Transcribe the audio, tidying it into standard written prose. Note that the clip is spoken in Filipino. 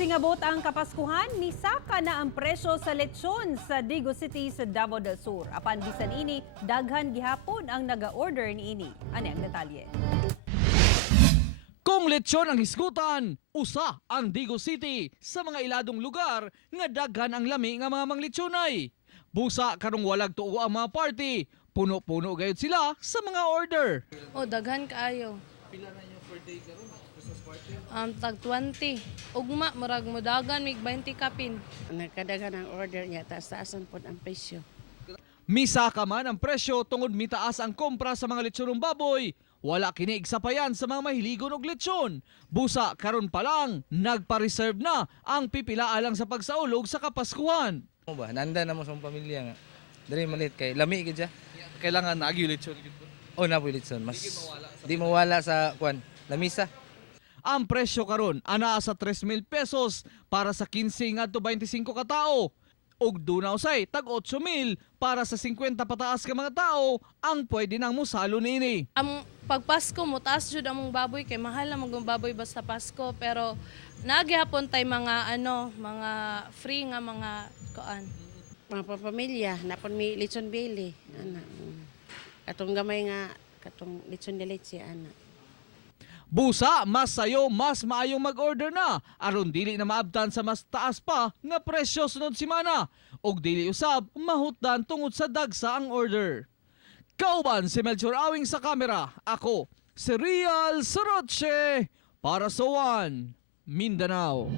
Singabot ang Kapaskuhan, misaka na ang presyo sa lechon sa Digo City sa Davao del Sur. Apan bisan ini, daghan gihapon ang naga-order ni ini. Ani ang detalye. Kung lechon ang hisgutan, usa ang Digo City sa mga iladong lugar nga daghan ang lami nga mga manglechonay. Busa karong walag tuo ang mga party, puno-puno gayud sila sa mga order. O, daghan kaayo. Pila na nyo per day karon? Tag 20. Ugma, murag mo dagan, mig 20 kapin. Nagkadagan ang order niya, taas-taasan po ang presyo. Misaka man ang presyo tungod mitaas ang kompra sa mga lechonong baboy. Wala kini igsapayan sa mga mahiligon og lechon. Busa karon pa lang nagpa-reserve na ang pipila alang sa pagsaulog sa Kapaskuhan. Mo ba nanda na mo sa pamilya nga. Dili malit kay lami gid siya. Kailangan nagi lechon. O na po litson mas di mawala sa kwan lamisa. Ang presyo karon ana sa 3,000 pesos para sa 15 ngadto 25 ka tao. Og dunaw say tag 8,000 para sa 50 pataas ka mga tao ang pwede nang musalo nini. Ang pagpasko mo, taas jud among baboy kay mahal na magong baboy basta Pasko. Pero nagihapon tay mga mga free nga mga kuan. Mga pamilya, napon mi lechon bili. Ana. Katong gamay nga, katong lechon de leche, ana. Busa, mas sayo, mas maayong mag-order na aron dili na maabtan sa mas taas pa nga presyo sunod semana og dili usab mahutdan tungod sa dagsa ang order. Kauban si Melchor Awing sa kamera, ako si Real Soroche para sa One Mindanao.